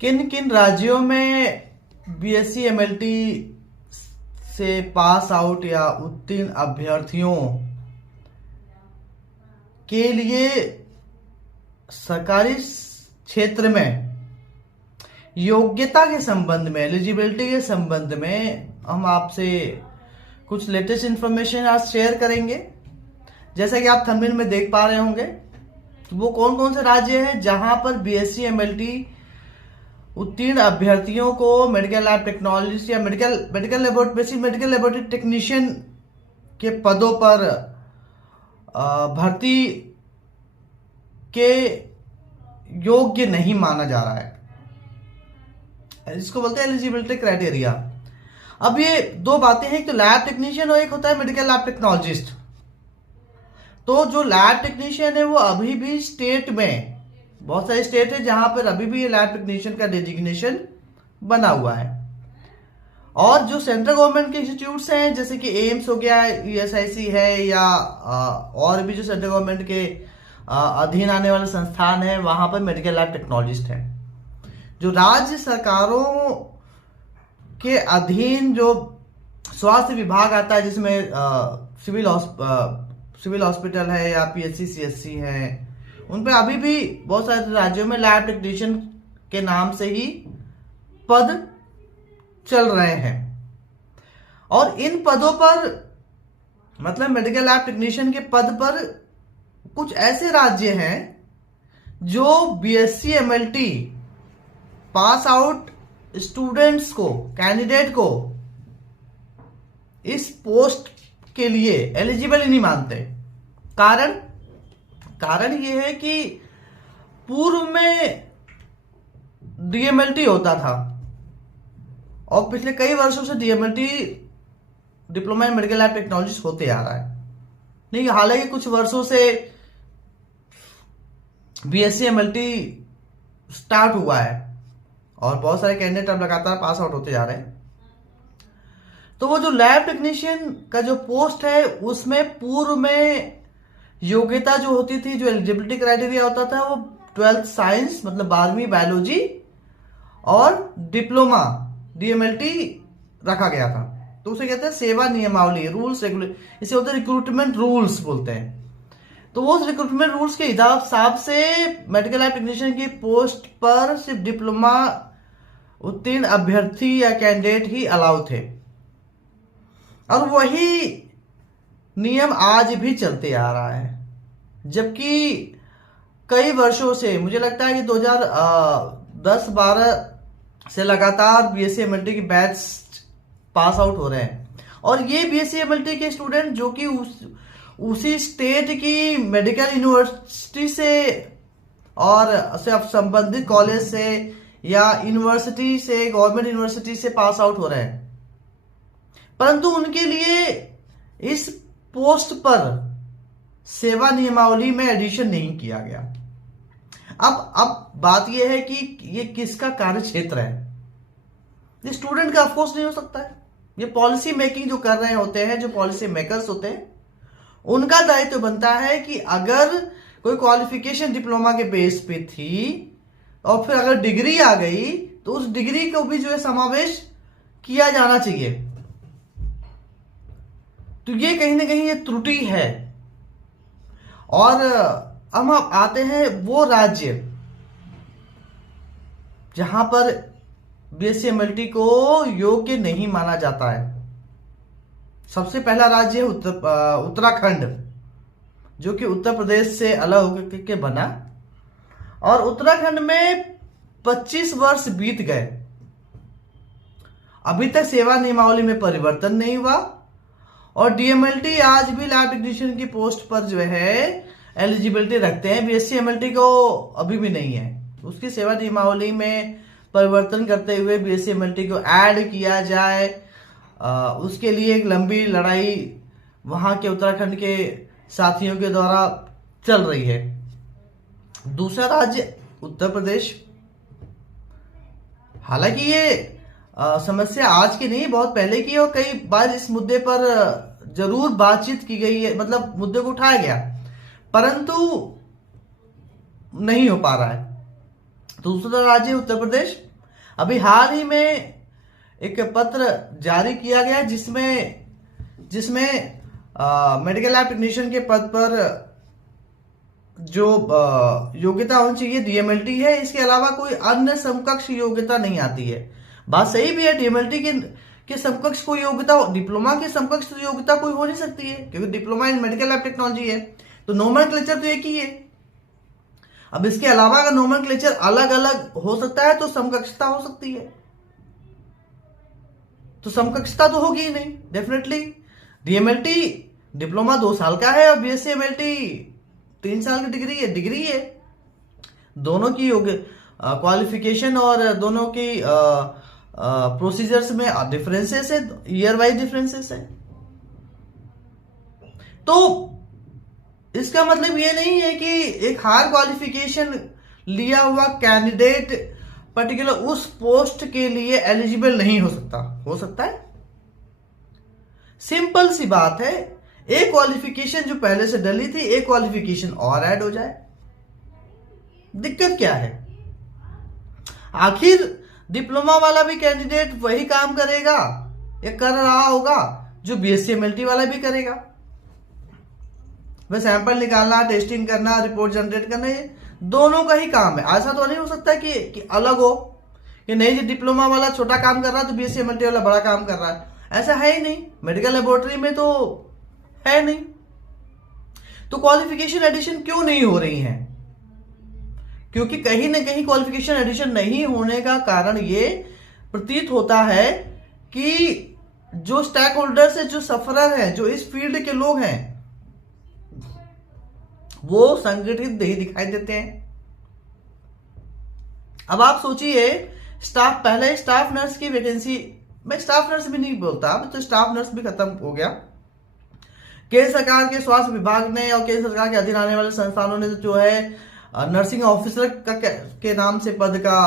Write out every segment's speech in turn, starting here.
किन किन राज्यों में बीएससी एमएलटी से पास आउट या उत्तीर्ण अभ्यर्थियों के लिए सरकारी क्षेत्र में योग्यता के संबंध में, एलिजिबिलिटी के संबंध में हम आपसे कुछ लेटेस्ट इंफॉर्मेशन आज शेयर करेंगे। जैसा कि आप थंबनेल में देख पा रहे होंगे, तो वो कौन कौन से राज्य हैं जहां पर बीएससी एमएलटी उत्तीर्ण अभ्यर्थियों को मेडिकल लैब टेक्नोलॉजिस्ट या मेडिकल लेबोरेटरी टेक्नीशियन के पदों पर भर्ती के योग्य नहीं माना जा रहा है। इसको बोलते हैं एलिजिबिलिटी क्राइटेरिया। अब ये दो बातें हैं, एक तो लैब टेक्नीशियन और एक होता है मेडिकल लैब टेक्नोलॉजिस्ट। तो जो लैब टेक्नीशियन है वो अभी भी स्टेट में, बहुत सारे स्टेट है जहां पर अभी भी ये लैब टेक्नीशियन का डेजिग्नेशन बना हुआ है। और जो सेंट्रल गवर्नमेंट के इंस्टीट्यूट्स हैं जैसे कि एम्स हो गया, ईएसआईसी है, या और भी जो सेंट्रल गवर्नमेंट के अधीन आने वाले संस्थान है, वहां पर मेडिकल लैब टेक्नोलॉजिस्ट है। जो राज्य सरकारों के अधीन जो स्वास्थ्य विभाग आता है, जिसमें सिविल हॉस्पिटल है या पीएचसी सीएचसी है, उन पे अभी भी बहुत सारे राज्यों में लैब टेक्नीशियन के नाम से ही पद चल रहे हैं। और इन पदों पर, मतलब मेडिकल लैब टेक्नीशियन के पद पर कुछ ऐसे राज्य हैं जो BSc MLT pass out students को, कैंडिडेट को इस पोस्ट के लिए एलिजिबल ही नहीं मानते। कारण यह है कि पूर्व में डीएमएलटी होता था और पिछले कई वर्षों से DMLT, diploma in medical lab technology होते आ रहा है। नहीं, हालांकि कुछ वर्षों से बीएससी एमएलटी स्टार्ट हुआ है और बहुत सारे कैंडिडेट अब लगातार पास आउट होते जा रहे हैं। तो वो जो लैब टेक्नीशियन का जो पोस्ट है उसमें पूर्व में योग्यता जो होती थी, जो एलिजिबिलिटी क्राइटेरिया होता था, वो 12th साइंस मतलब 12वीं बायोलॉजी और डिप्लोमा डीएमएलटी रखा गया था। तो उसे कहते हैं सेवा नियमावली, रूल्स रेगुलेशन, इसे होते हैं रिक्रूटमेंट रूल्स बोलते हैं। तो वो रिक्रूटमेंट रूल्स के हिसाब से मेडिकल लैब टेक्नीशियन की पोस्ट पर सिर्फ डिप्लोमा उत्तीर्ण अभ्यर्थी या कैंडिडेट ही अलाउ थे। और वही नियम आज भी चलते आ रहा है, जबकि कई वर्षों से, मुझे लगता है कि 2010-12 से लगातार बीएससी एमएलटी की बैच पास आउट हो रहे हैं। और ये बीएससी एमएलटी के स्टूडेंट जो कि उसी स्टेट की मेडिकल यूनिवर्सिटी से और संबंधित कॉलेज से या यूनिवर्सिटी से, गवर्नमेंट यूनिवर्सिटी से पास आउट हो रहे हैं, परंतु उनके लिए इस पोस्ट पर सेवा नियमावली में एडिशन नहीं किया गया। अब बात यह है कि ये किसका कार्य क्षेत्र है? ये स्टूडेंट का ऑफकोर्स नहीं हो सकता है। ये पॉलिसी मेकिंग जो कर रहे होते हैं, जो पॉलिसी मेकर्स होते हैं, उनका दायित्व बनता है कि अगर कोई क्वालिफिकेशन डिप्लोमा के बेस पे थी और फिर अगर डिग्री आ गई तो उस डिग्री को भी जो है समावेश किया जाना चाहिए। तो ये कहीं ना कहीं ये त्रुटि है। और हम आते हैं वो राज्य जहां पर बीएससी एमएलटी को योग्य नहीं माना जाता है। सबसे पहला राज्य है उत्तराखंड, जो कि उत्तर प्रदेश से अलग होकर के बना। और उत्तराखंड में 25 वर्ष बीत गए, अभी तक सेवा नियमावली में परिवर्तन नहीं हुआ और डीएमएलटी आज भी लैब टेक्नीशियन की पोस्ट पर जो है एलिजिबिलिटी रखते हैं। बीएससी एमएलटी को अभी भी नहीं है। उसकी सेवा नियमावली में परिवर्तन करते हुए बीएससी एमएलटी को ऐड किया जाए, उसके लिए एक लंबी लड़ाई वहां के उत्तराखंड के साथियों के द्वारा चल रही है। दूसरा राज्य उत्तर प्रदेश। हालांकि ये समस्या आज की नहीं, बहुत पहले की, और कई बार इस मुद्दे पर जरूर बातचीत की गई है, मतलब मुद्दे को उठाया गया, परंतु नहीं हो पा रहा है। दूसरा राज्य उत्तर प्रदेश। अभी हाल ही में एक पत्र जारी किया गया जिसमें मेडिकल लैब टेक्नीशियन के पद पर जो योग्यता होनी चाहिए डीएमएलटी है, इसके अलावा कोई अन्य समकक्ष योग्यता नहीं आती है। बात सही भी है, डीएमएलटी के समकक्ष कोई योग्यता, डिप्लोमा के समकक्ष योग्यता कोई हो नहीं सकती है, क्योंकि diploma in medical lab technology है, तो नोमेनक्लेचर तो एक ही है। अब इसके अलावा अगर नोमेनक्लेचर अलग अलग हो सकता है तो समकक्षता हो सकती है, तो समकक्षता तो होगी ही नहीं डेफिनेटली। डीएमएलटी डिप्लोमा 2 साल का है और बीएससी एमएलटी 3 साल की डिग्री है। दोनों की क्वालिफिकेशन और दोनों की प्रोसीजर्स में डिफरेंसेस है, ईयर वाइज डिफरेंसेस है। तो इसका मतलब ये नहीं है कि एक हायर क्वालिफिकेशन लिया हुआ कैंडिडेट पर्टिकुलर उस पोस्ट के लिए एलिजिबल नहीं हो सकता। हो सकता है, सिंपल सी बात है, एक क्वालिफिकेशन जो पहले से डली थी, एक क्वालिफिकेशन और ऐड हो जाए, दिक्कत क्या है? आखिर डिप्लोमा वाला भी कैंडिडेट वही काम करेगा या कर रहा होगा जो बीएससी एमएलटी वाला भी करेगा। बस सैंपल निकालना, टेस्टिंग करना, रिपोर्ट जनरेट करना, ये दोनों का ही काम है। ऐसा तो नहीं हो सकता कि अलग हो, कि नहीं जी डिप्लोमा वाला छोटा काम कर रहा है तो बीएससी एमएलटी वाला बड़ा काम कर रहा है, ऐसा है ही नहीं। मेडिकल लेबोरेटरी में तो है नहीं। तो क्वालिफिकेशन एडिशन क्यों नहीं हो रही है? क्योंकि कहीं ना कहीं क्वालिफिकेशन एडिशन नहीं होने का कारण ये प्रतीत होता है कि जो स्टेक होल्डर्स है, जो सफरर है, जो इस फील्ड के लोग हैं, वो संगठित नहीं दिखाई देते हैं। अब आप सोचिए, स्टाफ, पहले स्टाफ नर्स की वैकेंसी, मैं स्टाफ नर्स भी नहीं बोलता, अब तो स्टाफ नर्स भी खत्म हो गया। केंद्र सरकार के स्वास्थ्य विभाग ने और केंद्र सरकार के अधीन आने वाले संस्थानों ने जो है नर्सिंग ऑफिसर के नाम से पद का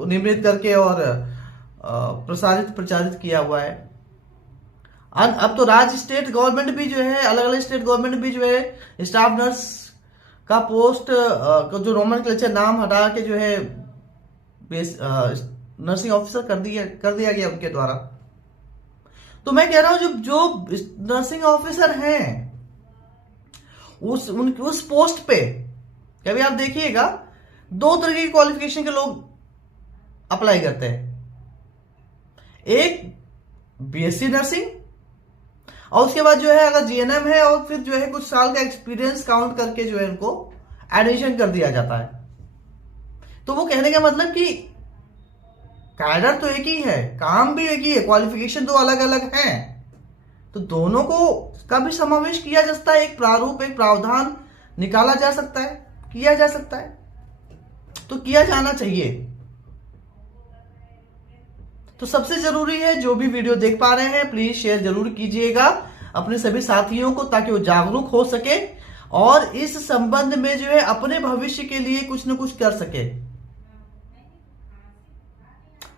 नियमित करके और प्रचारित किया हुआ है। अब तो राज्य स्टेट गवर्नमेंट भी जो है, अलग अलग स्टेट गवर्नमेंट भी जो है स्टाफ नर्स का पोस्ट जो नोमेनक्लेचर नाम हटा के जो है नर्सिंग ऑफिसर कर दिया गया उनके द्वारा। तो मैं कह रहा हूं जो नर्सिंग ऑफिसर हैं उस पोस्ट पे, कभी आप देखिएगा 2 तरह की क्वालिफिकेशन के लोग अप्लाई करते हैं। एक बीएससी नर्सिंग, और उसके बाद जो है अगर जीएनएम है और फिर जो है कुछ साल का एक्सपीरियंस काउंट करके जो है उनको एडमिशन कर दिया जाता है। तो वो कहने का मतलब कि कैडर तो एक ही है, काम भी एक ही है, क्वालिफिकेशन तो अलग अलग हैं, तो दोनों को का भी समावेश किया जा सकता है। एक प्रारूप, एक प्रावधान निकाला जा सकता है, किया जा सकता है, तो किया जाना चाहिए। तो सबसे जरूरी है, जो भी वीडियो देख पा रहे हैं प्लीज शेयर जरूर कीजिएगा अपने सभी साथियों को, ताकि वो जागरूक हो सके और इस संबंध में जो है अपने भविष्य के लिए कुछ न कुछ कर सके।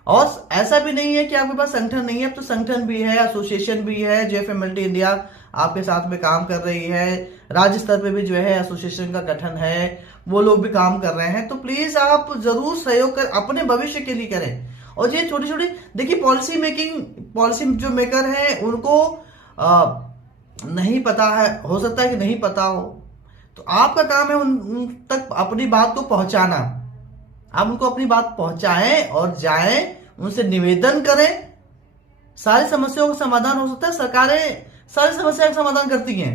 और ऐसा भी नहीं है कि आपके पास संगठन नहीं है, अब तो संगठन भी है, एसोसिएशन भी है, जेएफएमएलटी इंडिया आपके साथ में काम कर रही है, राज्य स्तर पे भी जो है एसोसिएशन का गठन है, वो लोग भी काम कर रहे हैं। तो प्लीज आप जरूर सहयोग कर अपने भविष्य के लिए करें। और ये छोटी छोटी देखिए, पॉलिसी जो मेकर है उनको नहीं पता है, हो सकता है कि नहीं पता हो, तो आपका काम है उन तक अपनी बात को पहुंचाना। आप उनको अपनी बात पहुंचाएं और जाएं, उनसे निवेदन करें। सारी समस्याओं का समाधान हो सकता है, सरकारें सारी समस्या का समाधान करती हैं,